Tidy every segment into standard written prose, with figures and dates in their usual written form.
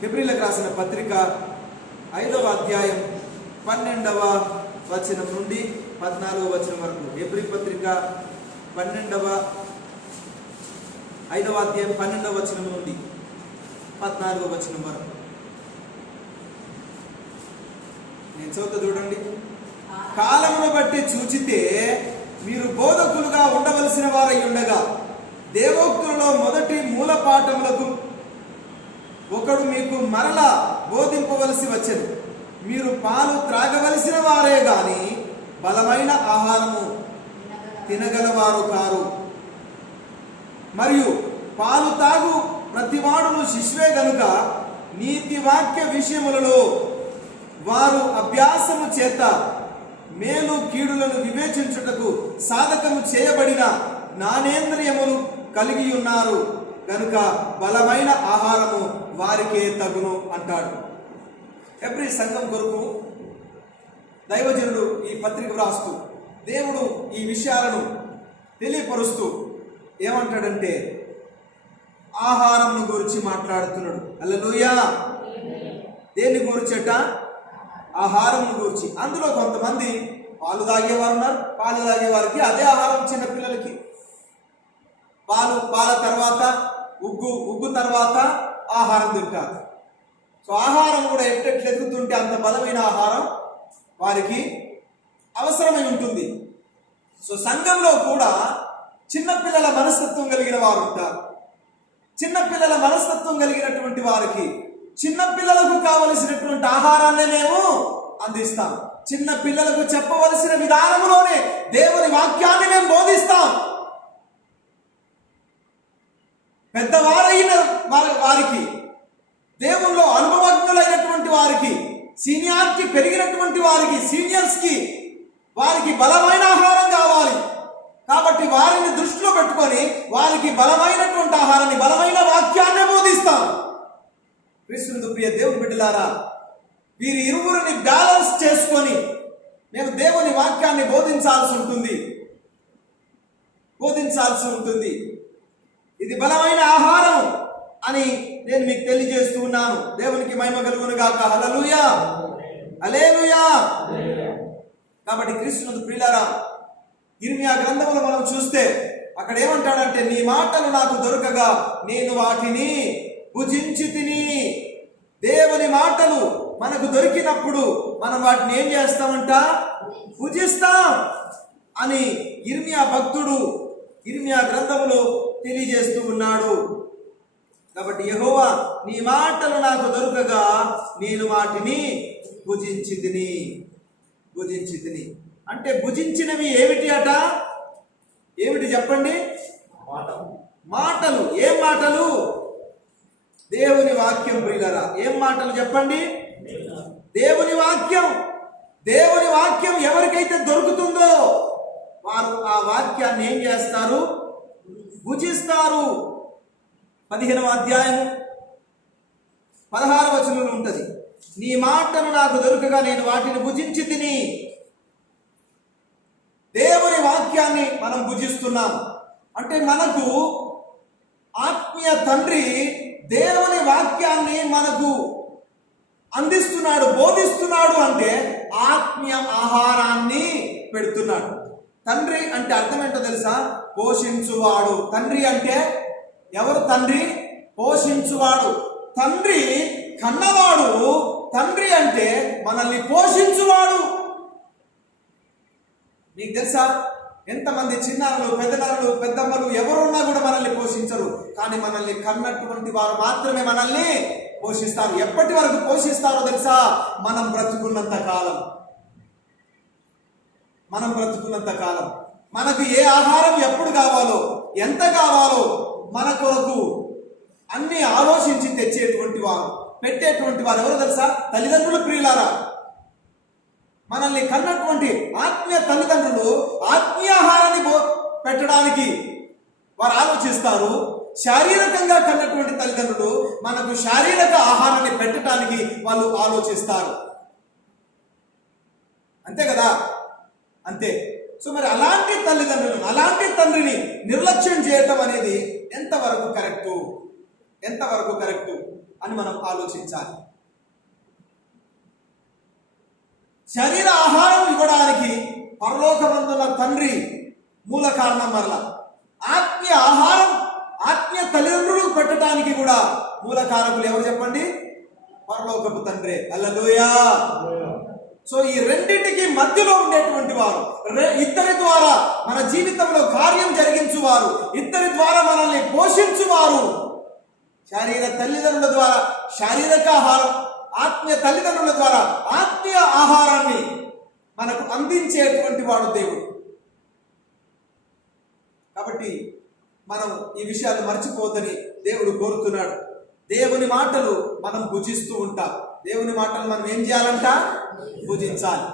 హెబ్రీలకు రాసిన పత్రిక 5వ అధ్యాయం 12వ వచనం నుండి 14వ వచనం వరకు. హెబ్రీ పత్రిక 5వ అధ్యాయం 12వ వచనం నుండి 14వ వచనం వరకు. నేను చదువుతా చూడండి. కాలమును బట్టి చూచితే మీరు బోధకులుగా ఉండవలసిన వారై ఉండగా దేవోక్తులలో మొదటి మూల పాఠములకు ఒకడు మీకు మరలా బోధింపవలసి వచ్చెను. మీరు పాలు త్రాగవలసిన వారే గాని బలమైన ఆహారము తినగలవారు కారు. మరియు పాలు తాగు ప్రతివాడును శిశువే గనుక నీతి వాక్య విషయములలో వారు అభ్యాసము చేత మేలు కీడులను వివేచించుటకు సాధకము చేయబడిన జ్ఞానేంద్రియములు కలిగి ఉన్నారు కనుక బలమైన ఆహారము వారికే తగును అంటాడు. ఎవ్రీ సంఘం కొరకు దైవజనుడు ఈ పత్రిక వ్రాస్తూ దేవుడు ఈ విషయాలను తెలియపరుస్తూ ఏమంటాడంటే ఆహారంను గురించి మాట్లాడుతున్నాడు. హల్లెలూయా. దేన్ని గురించట? ఆహారంను గురించి. అందులో కొంతమంది పాలు తాగేవారు ఉన్నారు. పాలు తాగేవారికి అదే ఆహారం. చిన్నపిల్లలకి పాల తర్వాత ఉగ్గు తర్వాత ఆహారం తింటారు. సో ఆహారం కూడా ఎట్టెట్లు ఎదుగుతుంటే అంత బలమైన ఆహారం వారికి అవసరమై ఉంటుంది. సో సంఘంలో కూడా చిన్నపిల్లల మనస్తత్వం కలిగిన వారు ఉంటారు. చిన్నపిల్లల మనస్తత్వం కలిగినటువంటి వారికి చిన్నపిల్లలకు కావలసినటువంటి ఆహారాన్ని మేము అందిస్తాం. చిన్న పిల్లలకు చెప్పవలసిన విధానంలోనే దేవుని వాక్యాన్ని మేము బోధిస్తాం. పెద్దవారైన వారికి, దేవుల్లో అనుభవజ్ఞులైనటువంటి వారికి, సీనియారిటీ పెరిగినటువంటి వారికి, సీనియర్స్కి వారికి బలమైన ఆహారం కావాలి. కాబట్టి వారిని దృష్టిలో పెట్టుకొని వారికి బలమైనటువంటి ఆహారాన్ని, బలమైన వాక్యాన్ని బోధిస్తాం. క్రీస్తునందు ప్రియ దేవుని బిడ్డలారా, వీరి ఇరువురిని బ్యాలెన్స్ చేసుకొని మేము దేవుని వాక్యాన్ని బోధించాల్సి ఉంటుంది. ఇది బలమైన ఆహారం అని నేను మీకు తెలియజేస్తూ ఉన్నాను. దేవునికి మహిమ కలుగును గాక. హల్లెలూయా, హల్లెలూయా. కాబట్టి క్రీస్తునందు ప్రియులారా, ఇర్మియా గ్రంథములో మనం చూస్తే అక్కడ ఏమంటాడంటే, నీ మాటలు నాకు దొరకగా నేను వాటిని భుజించి తిని. దేవుని మాటలు మనకు దొరికినప్పుడు మనం వాటిని ఏం చేస్తామంట? భుజిస్తాం అని ఇర్మియా భక్తుడు ఇర్మియా గ్రంథములో తెలియజేస్తూ ఉన్నాడు. కాబట్టి యెహోవా నీ మాటలు నాకు దొరకగా నేను వాటిని భుజించి తిని. అంటే భుజించినవి ఏమిటి అట? ఏమిటి చెప్పండి? మాటలు. ఏం మాటలు? దేవుని వాక్యం. ప్రియులారా, ఏం మాటలు చెప్పండి? దేవుని వాక్యం. దేవుని వాక్యం ఎవరికైతే దొరుకుతుందో వారు ఆ వాక్యాన్ని ఏం చేస్తారు? భుజిస్తారు. 15వ అధ్యాయం 16వ వచనంలో ఉంటుంది, నీ మాటను నాకు దొరకగా నేను వాటిని భుజించి తిని. దేవుని వాక్యాన్ని మనం భుజిస్తున్నాం అంటే మనకు ఆత్మీయ తండ్రి దేవుని వాక్యాన్ని మనకు అందిస్తున్నాడు, బోధిస్తున్నాడు. అంటే ఆత్మీయ ఆహారాన్ని పెడుతున్నాడు. తండ్రి అంటే అర్థం ఏంటో తెలుసా? పోషించువాడు. తండ్రి అంటే ఎవరు? తండ్రి పోషించువాడు. తండ్రి కన్నవాడు. తండ్రి అంటే మనల్ని పోషించువాడు. మీకు తెలుసా, ఎంతమంది చిన్నారులు, పెద్దనారులు, పెద్దమ్మలు ఎవరున్నా కూడా మనల్ని పోషించరు. కానీ మనల్ని కన్నటువంటి వారు మాత్రమే మనల్ని పోషిస్తారు. ఎప్పటి వరకు పోషిస్తారో తెలుసా? మనం బ్రతుకున్నంత కాలం మనకు ఏ ఆహారం ఎప్పుడు కావాలో, ఎంత కావాలో మన కొరకు అన్ని ఆలోచించి తెచ్చేటువంటి వారు, పెట్టేటువంటి వారు ఎవరో తెలుసా? తల్లిదండ్రులు. ప్రియులారా, మనల్ని కన్నటువంటి ఆత్మీయ తల్లిదండ్రులు ఆత్మీయ ఆహారాన్ని పెట్టడానికి వారు ఆలోచిస్తారు. శారీరకంగా కన్నటువంటి తల్లిదండ్రులు మనకు శారీరక ఆహారాన్ని పెట్టడానికి వాళ్ళు ఆలోచిస్తారు. అంతే కదా? అంతే. సో మరి అలాంటి తల్లిదండ్రులను, అలాంటి తండ్రిని నిర్లక్ష్యం చేయటం అనేది ఎంతవరకు కరెక్టు? ఎంతవరకు కరెక్టు అని మనం ఆలోచించాలి. శరీర ఆహారం ఇవ్వడానికి పరలోకమందున్న తండ్రి మూల కారణం. మరలా ఆత్మీయ ఆహారం, ఆత్మీయ తల్లిదండ్రులు పెట్టడానికి కూడా మూల కారకులు ఎవరు చెప్పండి? పరలోకపు తండ్రే. హల్లెలూయా. సో ఈ రెండింటికి మధ్యలో ఉండేటువంటి వారు, ఇద్దరి ద్వారా మన జీవితంలో కార్యం జరిగించువారు, ఇద్దరి ద్వారా మనల్ని పోషించువారు, శారీర తల్లిదండ్రుల ద్వారా శారీరక ఆహారం, ఆత్మీయ తల్లిదండ్రుల ద్వారా ఆత్మీయ ఆహారాన్ని మనకు అందించేటువంటి వాడు దేవుడు. కాబట్టి మనం ఈ విషయాలు మర్చిపోతని దేవుడు కోరుతున్నాడు. దేవుని మాటలు మనం భుజిస్తూ ఉంటాం. దేవుని మాటలు మనం ఏం చేయాలంట? భుజించాలి.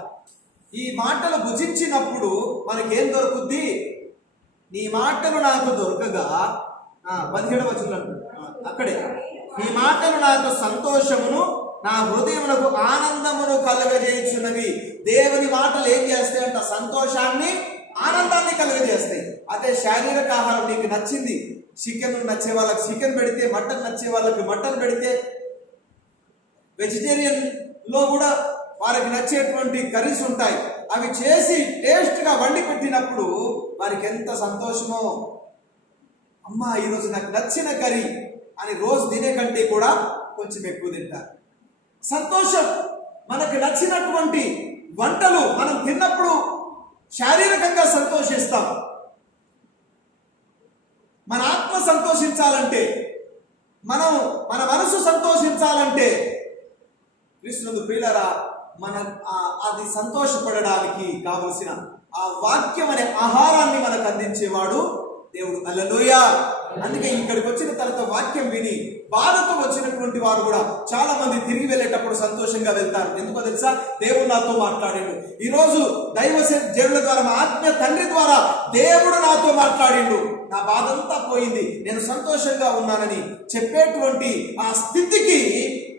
ఈ మాటలు భుజించినప్పుడు మనకేం దొరుకుద్ది? నీ మాటలు నాకు దొరకగా 17వ వచనం అక్కడే, నీ మాటలు నాకు సంతోషమును నా హృదయమునకు ఆనందమును కలుగజేయుచున్నవి. దేవుని మాటలు ఏం చేస్తాయంట? సంతోషాన్ని, ఆనందాన్ని కలుగజేస్తాయి. అదే శారీరక ఆహారం నీకు నచ్చింది, చికెన్ నచ్చే వాళ్ళకి చికెన్ పెడితే, మటన్ నచ్చే వాళ్ళకి మటన్ పెడితే, వెజిటేరియన్ లో కూడా వారికి నచ్చేటువంటి కర్రీస్ ఉంటాయి. అవి చేసి టేస్ట్గా వండి పెట్టినప్పుడు వారికి ఎంత సంతోషమో. అమ్మా ఈరోజు నాకు నచ్చిన కర్రీ అని రోజు తినే కంటే కూడా కొంచెం ఎక్కువ తింటారు. సంతోషం. మనకు నచ్చినటువంటి వంటలు మనం తిన్నప్పుడు శారీరకంగా సంతోషిస్తాం. మన ఆత్మ సంతోషించాలంటే, మన మనసు సంతోషించాలంటే, క్రీస్తునందు ప్రియులారా, మన అది సంతోషపడడానికి కావలసిన ఆ వాక్యం అనే ఆహారాన్ని మనకు అందించేవాడు దేవుడు. హల్లెలూయా. అందుకే ఇక్కడికి వచ్చిన తర్వాత వాక్యం విని బాధతో వచ్చినటువంటి వారు కూడా చాలా మంది తిరిగి వెళ్ళేటప్పుడు సంతోషంగా వెళ్తారు. ఎందుకో తెలుసా? దేవుడు నాతో మాట్లాడిండు. ఈరోజు దైవ జనుల ద్వారా, మా ఆత్మీయ తండ్రి ద్వారా దేవుడు నాతో మాట్లాడిండు, నా బాధ అంతా పోయింది, నేను సంతోషంగా ఉన్నానని చెప్పేటువంటి ఆ స్థితికి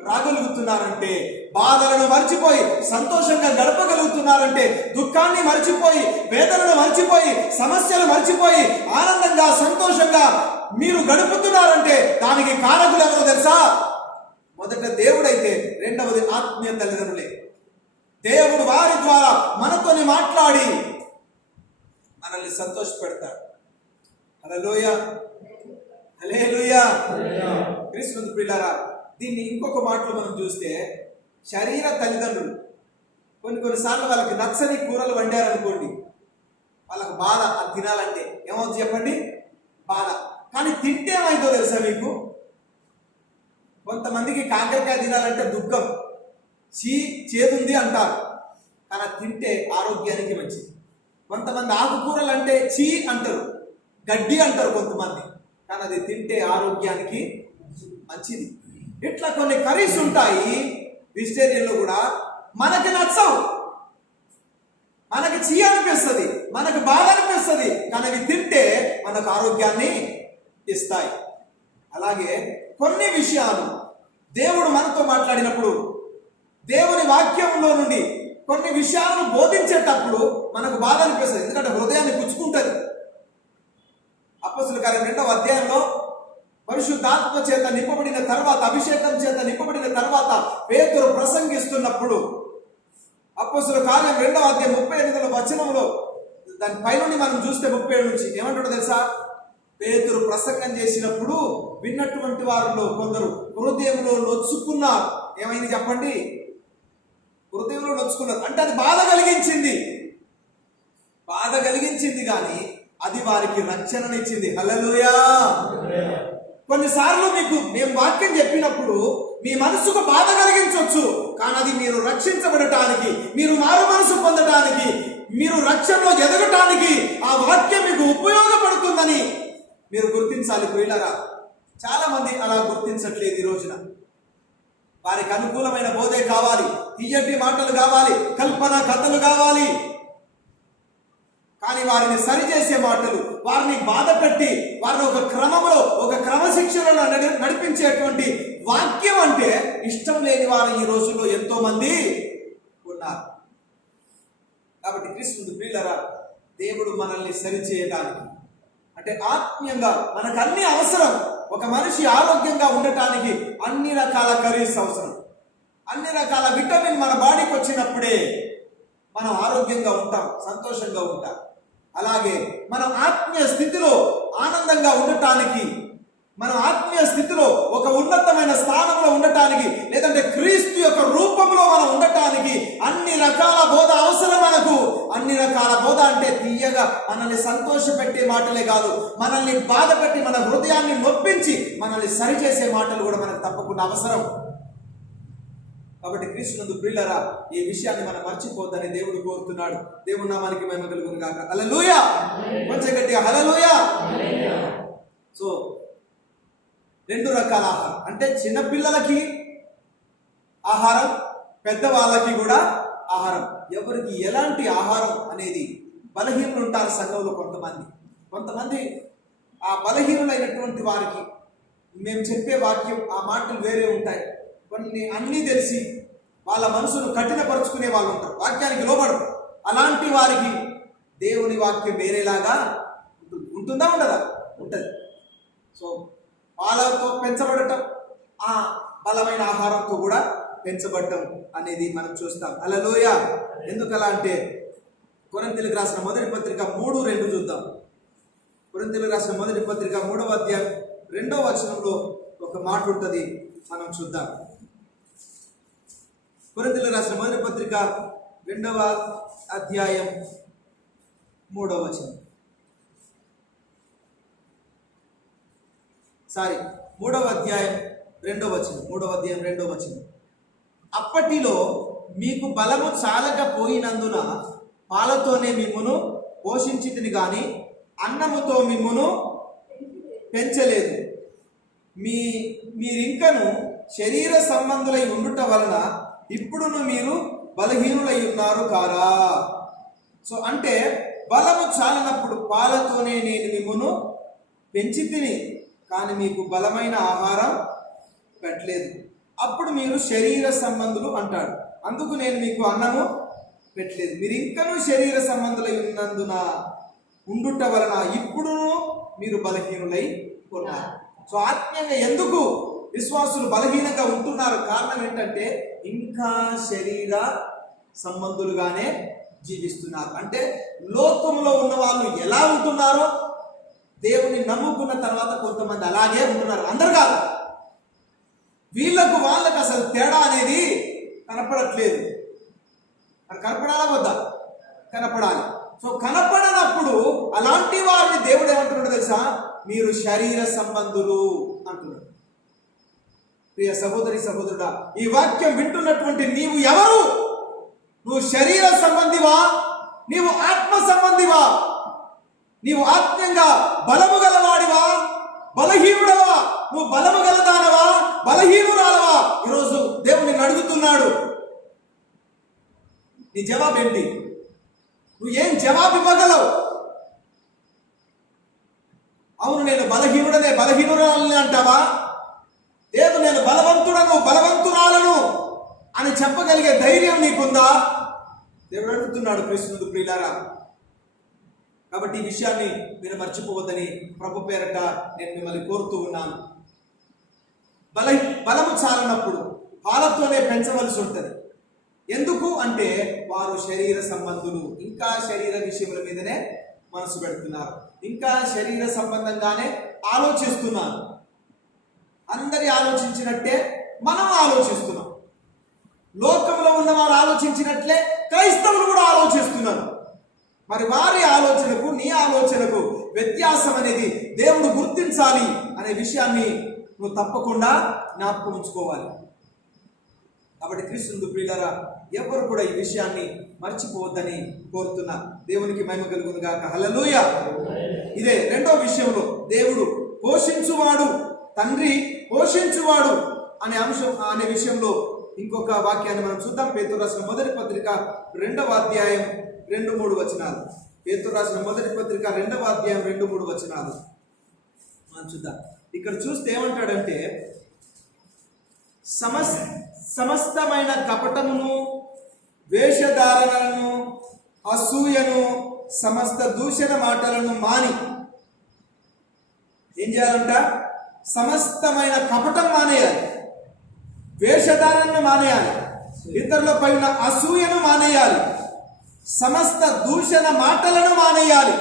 రాగలుగుతున్నారంటే, బాధలను మర్చిపోయి సంతోషంగా గడపగలుగుతున్నారంటే, దుఃఖాన్ని మర్చిపోయి, వేదనను మర్చిపోయి, సమస్యలు మర్చిపోయి ఆనందంగా సంతోషంగా మీరు గడుపుతున్నారంటే దానికి కారకులు ఎవరో తెలుసా? మొదట దేవుడైతే, రెండవది ఆత్మీయ తల్లిదండ్రులే. దేవుడు వారి ద్వారా మనతోని మాట్లాడి మనల్ని సంతోషపెడతాడు. హల్లెలూయా, హల్లెలూయా. క్రీస్తునందు ప్రియులారా, దీన్ని ఇంకొక మాటలో మనం చూస్తే, శరీర తల్లిదండ్రులు కొన్నిసార్లు వాళ్ళకి నచ్చని కూరలు వండారనుకోండి, వాళ్ళకు బాధ అది తినాలంటే. ఏమవుతుంది చెప్పండి? బాధ. కానీ తింటే ఏమైందో తెలుసా మీకు? కొంతమందికి కాకరకాయ తినాలంటే దుఃఖం, చేదుంది అంటారు, కానీ తింటే ఆరోగ్యానికి మంచిది. కొంతమంది ఆకుకూరలు అంటే చీ అంటారు, గడ్డి అంటారు కొంతమంది, కానీ అది తింటే ఆరోగ్యానికి మంచిది. ఇట్లా కొన్ని కర్రీస్ ఉంటాయి వెజిటేరియన్లో కూడా, మనకి నచ్చవు, మనకి చీ అనిపిస్తుంది, మనకు బాధ అనిపిస్తుంది, కానీ అవి తింటే మనకు ఆరోగ్యాన్ని ఇస్తాయి. అలాగే కొన్ని విషయాలు దేవుడు మనతో మాట్లాడినప్పుడు, దేవుని వాక్యంలో నుండి కొన్ని విషయాలను బోధించేటప్పుడు మనకు బాధ అనిపిస్తుంది, ఎందుకంటే హృదయాన్ని పుచ్చుకుంటుంది. అపోస్తలుల కార్యం 2వ అధ్యాయంలో పరిశుద్ధాత్మ చేత నింపబడిన తర్వాత, అభిషేకం చేత నింపబడిన తర్వాత పేతురు ప్రసంగిస్తున్నప్పుడు, అపోస్తలుల కార్యం 2వ అధ్యాయం 38వ వచనంలో, దాని పైనుండి మనం చూస్తే 37 నుంచి ఏమంటాడో తెలుసా? పేతురు ప్రసంగం చేసినప్పుడు విన్నటువంటి వారిలో కొందరు హృదయంలో నొచ్చుకున్నారు. ఏమైంది చెప్పండి? హృదయంలో నొచ్చుకున్నారు. అంటే అది బాధ కలిగించింది కానీ అది వారికి రక్షణనిచ్చింది. హల్లెలూయా. కొన్నిసార్లు మేము వాక్యం చెప్పినప్పుడు మీ మనసుకు బాధ కలిగించవచ్చు, కానీ అది మీరు రక్షించబడటానికి, మీరు మారు మనసు పొందటానికి, మీరు రక్షణలో ఎదగటానికి ఆ వాక్యం మీకు ఉపయోగపడుతుందని మీరు గుర్తించాలి. ప్రియులారా, చాలా మంది అలా గుర్తించట్లేదు. ఈ రోజున వారికి అనుకూలమైన బోధే కావాలి, తీయటి మాటలు కావాలి, కల్పన కథలు కావాలి, కానీ వారిని సరిచేసే మాటలు, వారిని బాధ పెట్టి వారిని ఒక క్రమంలో, ఒక క్రమశిక్షణలో నడిపించేటువంటి వాక్యం అంటే ఇష్టం లేని వారు ఈ రోజుల్లో ఎంతో మంది ఉన్నారు. కాబట్టి క్రీస్తునందు ప్రియులారా, దేవుడు మనల్ని సరిచేయడానికి, అంటే ఆత్మీయంగా మనకు అన్ని అవసరం, ఒక మనిషి ఆరోగ్యంగా ఉండటానికి అన్ని రకాల కర్రీస్ అవసరం. అన్ని రకాల విటమిన్ మన బాడీకి వచ్చినప్పుడే మనం ఆరోగ్యంగా ఉంటాం, సంతోషంగా ఉంటాం. అలాగే మనం ఆత్మీయ స్థితిలో ఆనందంగా ఉండటానికి, మనం ఆత్మీయ స్థితిలో ఒక ఉన్నతమైన స్థానంలో ఉండటానికి, లేదంటే క్రీస్తు యొక్క రూపంలో మనం ఉండటానికి అన్ని రకాల బోధ అవసరం మనకు. అన్ని రకాల బోధ అంటే తీయగా మనల్ని సంతోషపెట్టే మాటలే కాదు, మనల్ని బాధ పెట్టి మన హృదయాన్ని నొప్పించి మనల్ని సరిచేసే మాటలు కూడా మనకు తప్పకుండా అవసరం. కాబట్టి క్రీస్తునందు ప్రియులారా, ఈ విషయాన్ని మనం మర్చిపోద్దని దేవుడు కోరుతున్నాడు. దేవుని నామానికి మహిమ కలుగును గాక. హల్లెలూయా. కొంచెం గట్టిగా హల్లెలూయా. సో 2 రకాల ఆహారం అంటే చిన్నపిల్లలకి ఆహారం, పెద్దవాళ్ళకి కూడా ఆహారం. ఎవరికి ఎలాంటి ఆహారం అనేది బలహీనులు ఉంటారు సంఘంలో. కొంతమంది ఆ బలహీనులైనటువంటి వారికి మేము చెప్పే వాక్యం, ఆ మాటలు వేరే ఉంటాయి. కొన్ని అన్నీ తెలిసి వాళ్ళ మనసును కఠినపరుచుకునే వాళ్ళు ఉంటారు, వాక్యానికి లోబడరు. అలాంటి వారికి దేవుని వాక్యం వేరేలాగా ఉంటుందా, ఉండదా? ఉంటుంది. సో పాలతో పెంచబడటం, ఆ బలమైన ఆహారంతో కూడా పెంచబడటం అనేది మనం చూస్తాం. హల్లెలూయా. ఎందుకలా అంటే కొరింథీయులకు రాసిన మొదటి పత్రిక 3:2 చూద్దాం. కొరింథీయులకు రాసిన మొదటి పత్రిక 3వ అధ్యాయం 2వ వచనంలో ఒక మాట ఉంటుంది, మనం చూద్దాం. కొరింథీయులకు రాసిన మొదటి పత్రిక 2వ అధ్యాయం 3వ వచనం. 3వ అధ్యాయం 2వ వచనం. 3వ అధ్యాయం 2వ వచనం. అప్పటిలో మీకు బలము చాలకపోయినందున పాలతోనే మిమ్మును పోషించితిని గాని అన్నముతో మిమ్మును పెంచలేదు. మీరింకను శరీర సంబంధులై ఉండుట వలన ఇప్పుడును మీరు బలహీనులై ఉన్నారు కారా. సో అంటే బలము చాలనప్పుడు పాలతోనే నేను మిమ్మును పెంచి తిని, కానీ మీకు బలమైన ఆహారం పెట్టలేదు. అప్పుడు మీరు శరీర సంబంధులు అంటాడు. అందుకు నేను మీకు అన్నము పెట్టలేదు. మీరు ఇంకనూ శరీర సంబంధులై ఉన్నందున ఉండుట వలన ఇప్పుడు మీరు బలహీనులై ఉన్నారు. సో ఆత్మీయంగా ఎందుకు విశ్వాసులు బలహీనంగా ఉంటున్నారు? కారణం ఏంటంటే ఇంకా శరీర సంబంధులుగానే జీవిస్తున్నారు. అంటే లోకంలో ఉన్న వాళ్ళు ఎలా ఉంటున్నారో దేవుని నమ్ముకున్న తర్వాత కొంతమంది అలాగే ఉంటున్నారు. అందరు కాదు, వాళ్ళకు అసలు తేడా అనేది కనపడట్లేదు. కనపడాలా వద్దా? కనపడాలి. సో కనపడనప్పుడు అలాంటి వారిని దేవుడు ఏమంటున్నాడు తెలుసా? మీరు శరీర సంబంధులు అంటున్నాడు. ప్రియ సహోదరి సహోదరుడా, ఈ వాక్యం వింటున్నటువంటి నీవు ఎవరు? నువ్వు శరీర సంబంధివా? నీవు ఆత్మ సంబంధివా? నీవు ఆత్మీయంగా బలము గలవాడివా, బలహీనుడవా? నువ్వు బలము గలదానవా, బలహీనురాలవా? ఈరోజు దేవుడు నిన్ను అడుగుతున్నాడు. నీ జవాబు ఏంటి? నువ్వు ఏం జవాబు ఇవ్వగలవు? అవును, నేను బలహీనుడనే, బలహీనురాలని అంటావా? లేదు, నేను బలవంతుడను, బలవంతురాలను అని చెప్పగలిగే ధైర్యం నీకుందా? దేవుడు అడుగుతున్నాడు కృష్ణుడు. ప్రియులారా, కాబట్టి ఈ విషయాన్ని మీరు మర్చిపోవద్దని ప్రభు పేరట నేను మిమ్మల్ని కోరుతూ ఉన్నాను. బలము చాలనప్పుడు పాలతోనే పెంచవలసి ఉంటుంది. ఎందుకు అంటే వారు శరీర సంబంధులు, ఇంకా శరీర విషయముల మీదనే మనసు పెడుతున్నారు, ఇంకా శరీర సంబంధంగానే ఆలోచిస్తున్నారు. అందరి ఆలోచించినట్టే మనం ఆలోచిస్తున్నాం. లోకంలో ఉన్నవారు ఆలోచించినట్లే క్రైస్తవులు కూడా ఆలోచిస్తున్నారు. మరి వారి ఆలోచనకు నీ ఆలోచనకు వ్యత్యాసం అనేది దేవుడు గుర్తించాలి అనే విషయాన్ని నువ్వు తప్పకుండా జ్ఞాపకం ఉంచుకోవాలి. కాబట్టి క్రీస్తు ప్రియులారా, ఎవరు కూడా ఈ విషయాన్ని మర్చిపోవద్దని కోరుతున్నా. దేవునికి మహిమ కలుగును గాక. హల్లెలూయా. ఇదే రెండో విషయంలో దేవుడు పోషించువాడు, తండ్రి పోషించువాడు అనే విషయంలో ఇంకొక వాక్యాన్ని మనం చూద్దాం. పేతురు రాసిన మొదటి పత్రిక 2వ అధ్యాయం 2-3 వచనాలు. పేతురు రాసిన మొదటి పత్రిక 2వ అధ్యాయం 2-3 వచనాలు మనం చూద్దాం. ఇక్కడ చూస్తే ఏమంటాడంటే, సమస్తమైన కపటమును, వేషధారణలను, అసూయను, సమస్త దూషణ మాటలను మాని ఏం చేయాలంట? సమస్తమైన కపటం మానేయాలి, వేషధారణను మానేయాలి, ఇతరులపై ఉన్న అసూయను మానేయాలి, సమస్త దూషణ మాటలను మానేయాలి.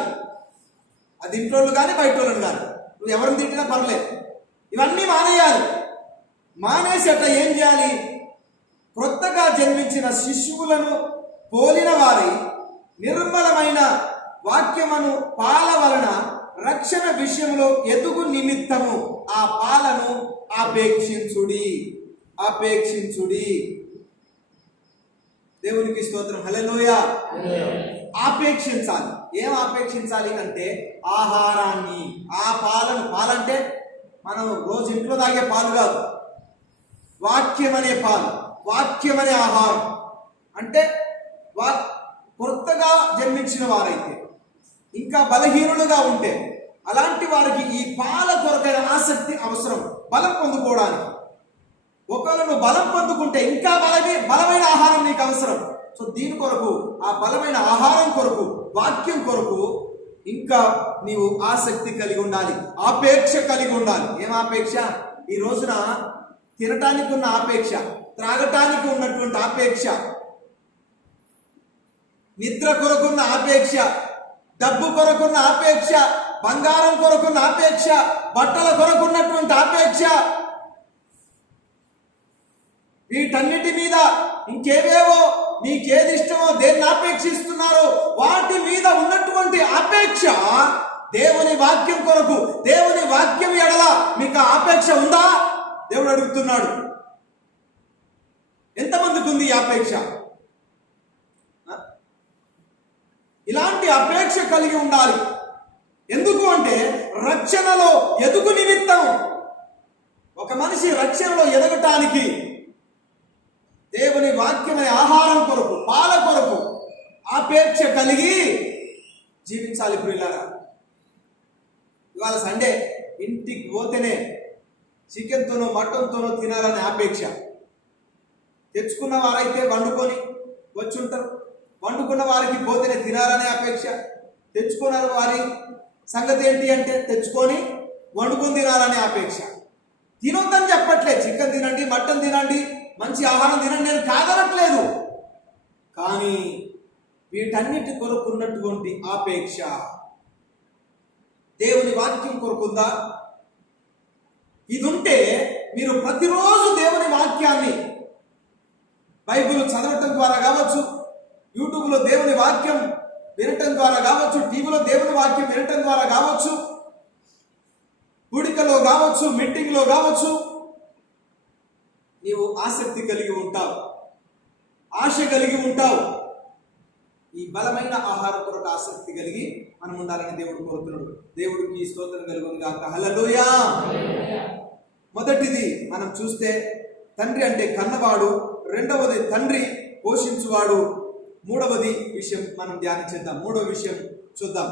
అది ఇంట్లోళ్ళు కానీ బయట వాళ్ళను కానీ, నువ్వు ఎవరిని తిట్టినా పర్లేదు, ఇవన్నీ మానేయాలి. మానేసి అట్లా ఏం చేయాలి? క్రొత్తగా జన్మించిన శిశువులను పోలిన వారి నిర్మలమైన వాక్యమును పాల వలన రక్షణ విషయంలో ఎదుగు నిమిత్తము ఆ పాలను ఆపేక్షించుడి. దేవునికి స్తోత్రం, హల్లెలూయా. ఆపేక్షించాలి. ఏం ఆపేక్షించాలి అంటే ఆహారాన్ని, ఆ పాలను. పాలంటే మనం రోజు ఇంట్లో తాగే పాలు కాదు, వాక్యం అనే పాలు, వాక్యం అనే ఆహారం. అంటే కొత్తగా జన్మించిన వారైతే, ఇంకా బలహీనులుగా ఉంటే, అలాంటి వారికి ఈ పాల కొరకైన ఆసక్తి అవసరం బలం పొందుకోవడానికి. ఒకవేళ నువ్వు బలం పొందుకుంటే ఇంకా బలమైన ఆహారం నీకు అవసరం. సో దీని కొరకు, ఆ బలమైన ఆహారం కొరకు, వాక్యం కొరకు ఇంకా నీవు ఆసక్తి కలిగి ఉండాలి, ఆపేక్ష కలిగి ఉండాలి. ఏం ఆపేక్ష? ఈ రోజున తినటానికి ఉన్న ఆపేక్ష, త్రాగటానికి ఉన్నటువంటి ఆపేక్ష, నిద్ర కొరకున్న ఆపేక్ష, డబ్బు కొరకున్న ఆపేక్ష, బంగారం కొరకున్న ఆపేక్ష, బట్టల కొరకున్నటువంటి ఆపేక్ష, వీటన్నిటి మీద ఇంకేవేవో మీకేది ఇష్టమో, దేన్ని ఆపేక్షిస్తున్నారో వాటి మీద ఉన్నటువంటి ఆపేక్ష దేవుని వాక్యం కొరకు, దేవుని వాక్యం ఎడల మీకు ఆపేక్ష ఉందా? దేవుడు అడుగుతున్నాడు. ఎంతమందికి ఉంది ఈ ఆపేక్ష? ఇలాంటి అపేక్ష కలిగి ఉండాలి. ఎందుకు అంటే రక్షణలో ఎదుగు నిమిత్తం. ఒక మనిషి రక్షణలో ఎదగటానికి దేవుని వాక్యమనే ఆహారం కొరకు, పాల కొరకు ఆపేక్ష కలిగి జీవించాలి. ప్రియులారా, ఇవాళ సండే ఇంటికి పోతేనే చికెన్తోనో మటన్తోనో తినాలనే ఆపేక్ష. తెచ్చుకున్న వారైతే వండుకొని వచ్చుంటారు, వండుకున్న వారికి పోతేనే తినాలనే అపేక్ష. తెచ్చుకున్న వారి సంగతి ఏంటి అంటే తెచ్చుకొని వండుకొని తినాలనే అపేక్ష. తినొద్దని చెప్పట్లేదు, చికెన్ తినండి, మటన్ తినండి, మంచి ఆహారం తినండి, నేను కాదనట్లేదు. కానీ వీటన్నిటి కొరకు ఉన్నటువంటి ఆపేక్ష దేవుని వాక్యం కొరకుందా? ఇది ఉంటే మీరు ప్రతిరోజు దేవుని వాక్యాన్ని బైబిల్ చదవటం ద్వారా కావచ్చు, యూట్యూబ్లో దేవుని వాక్యం వినటం ద్వారా కావచ్చు, టీవీలో దేవుని వాక్యం వినటం ద్వారా కావచ్చు, కూడికలో కావచ్చు, మీటింగ్లో కావచ్చు, నీవు ఆసక్తి కలిగి ఉంటావు, ఆశ కలిగి ఉంటావు. ఈ బలమైన ఆహారం కొరకు ఆసక్తి కలిగి మనం ఉండాలని దేవుడు కోరుతున్నాడు. దేవుడికి స్తోత్రం కలుగును గాక, హల్లెలూయా. మొదటిది మనం చూస్తే తండ్రి అంటే కన్నవాడు, రెండవది తండ్రి పోషించువాడు, మూడవది విషయం మనం ధ్యానించేద్దాం. మూడవ విషయం చూద్దాం.